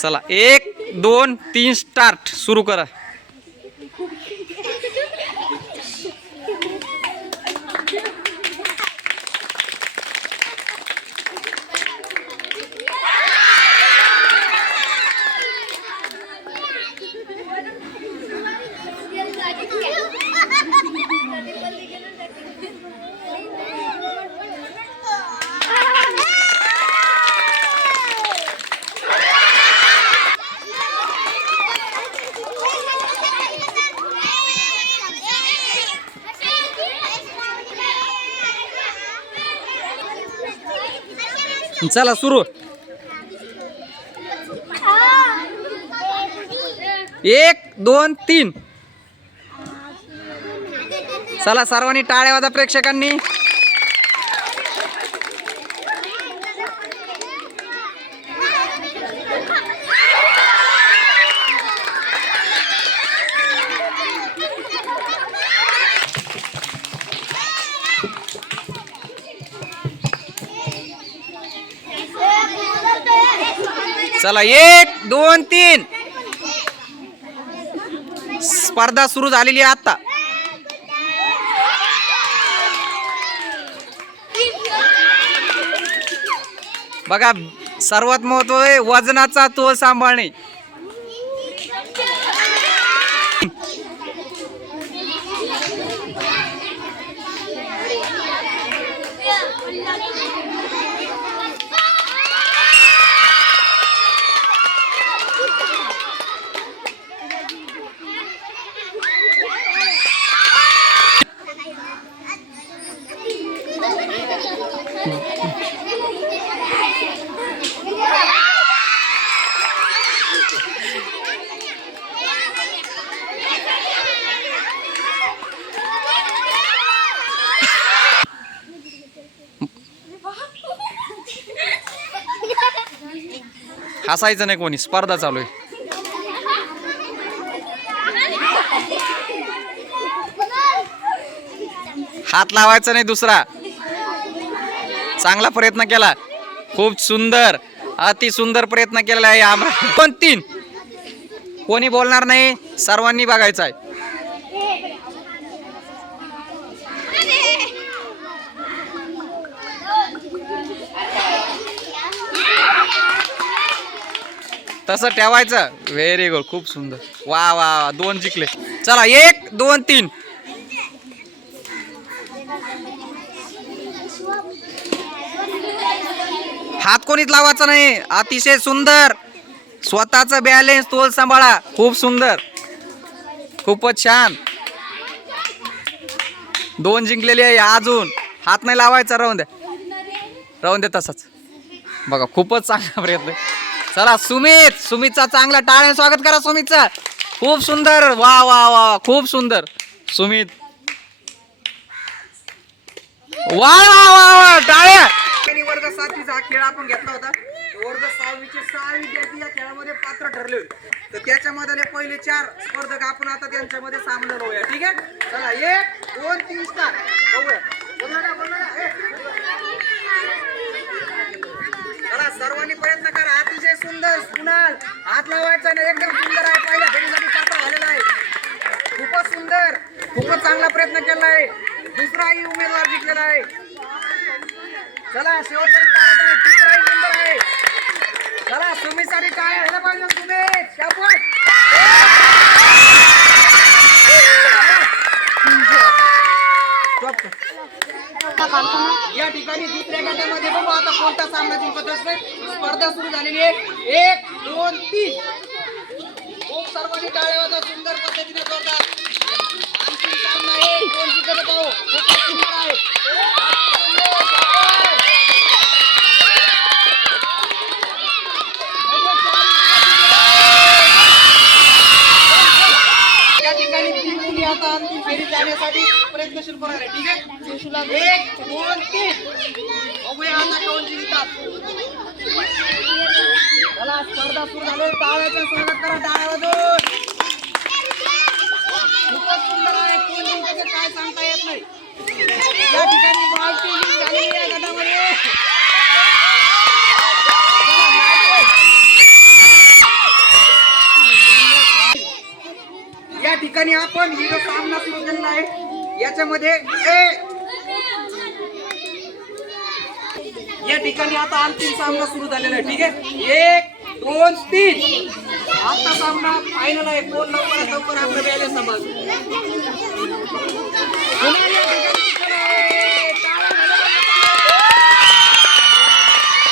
चला 1 2 3 स्टार्ट सुरू करा. चला सुरू. 1 2 3. चला सर्वांनी टाळ्या वाजा प्रेक्षकांनी. चला 1 2 3. स्पर्धा सुरू झालेली आहे आता. बघा सर्वात महत्व आहे वजनाचा तोल सांभाळणे. हसायचं नाही कोणी, स्पर्धा चालू आहे. हात लावायचा नाही दुसरा. चांगला प्रयत्न केला, खूप सुंदर, अति सुंदर प्रयत्न केलेला आहे. 2 3. कोणी बोलणार नाही, सर्वांनी बघायचं आहे. तसं ठेवायचं. व्हेरी गुड, खूप सुंदर. वा वा 2 जिंकले. चला 1 2 3. हात कोणीच लावायचा नाही. अतिशय सुंदर. स्वतःचा बॅलेन्स तोल सांभाळा. खूप सुंदर, खूपच छान. 2 जिंकलेले आहे. अजून हात नाही लावायचा. राहून द्या तसाच. बघा खूपच चांगला प्रयत्न. चला सुमितचा चांगला टाळ्याने स्वागत करा. सुमितचा खूप सुंदर. वा वा वा खूप सुंदर सुमित. वा वा वा टाळ्या. वर्ग 7वीचा हा खेळ आपण घेतला होता. वर्ग 6वीचे 6 विद्यार्थी या खेळामध्ये पात्र ठरले होते. तर त्याच्यामध्ये पहिले 4 स्पर्धक आपण आता त्यांच्यामध्ये सामील होऊया. ठीक आहे. चला 1 2 3 स्टार्ट. बघूया. चला सर्वांनी प्रयत्न करा. अतिशय सुंदर. कुणाल हात लावायचा नाही. एकदम सुंदर आहे. पहिल्या फेरीसाठी पात्र झालेला आहे. खूपच सुंदर, खूपच चांगला प्रयत्न केला आहे. दुसराही उमेदवार जिंकलेला आहे. चला शेवटपर्यंत सुंदर आहे. चला सुमितसाठी टाळ्या झाल्या पाहिजे. सुमित शाबास. या ठिकाणी दुसऱ्या गटामध्ये बघू आता कोणता सामना जिंकत असतो. स्पर्धा सुरू झालेली आहे. 1 2 3. खूप सर्वांनी टाळ्या वाजवा. सुंदर पद्धतीने जोरदार अंतिम सामना आहे. कोण जिंकत पाहू. खूपच सुंदर आहे. या ठिकाणी 3 मुली आता अंतिम फेरीत जाण्यासाठी प्रयत्नशील होणार आहे. ठीक आहे. 1 2 3. बघूया आता कोण जिंकतात. चला स्पर्धा सुरू झाली. टाळ्याचं स्वागत करा. टाळ्या वाजवून. खूपच सुंदर आहे. कोण जिंकते काय सांगता येत नाही. या ठिकाणी झालेली आहे गटामध्ये. ठिकाणी आपण ही जो सामना सुरू केलेला आहे याच्यामध्ये या ठिकाणी आता अंतिम सामना सुरू झालेला आहे. ठीक आहे, 1 2 3 आता सामना फायनल आहे. कोण लवकरात लवकर आपलं बॅलन्स सांभाळतो.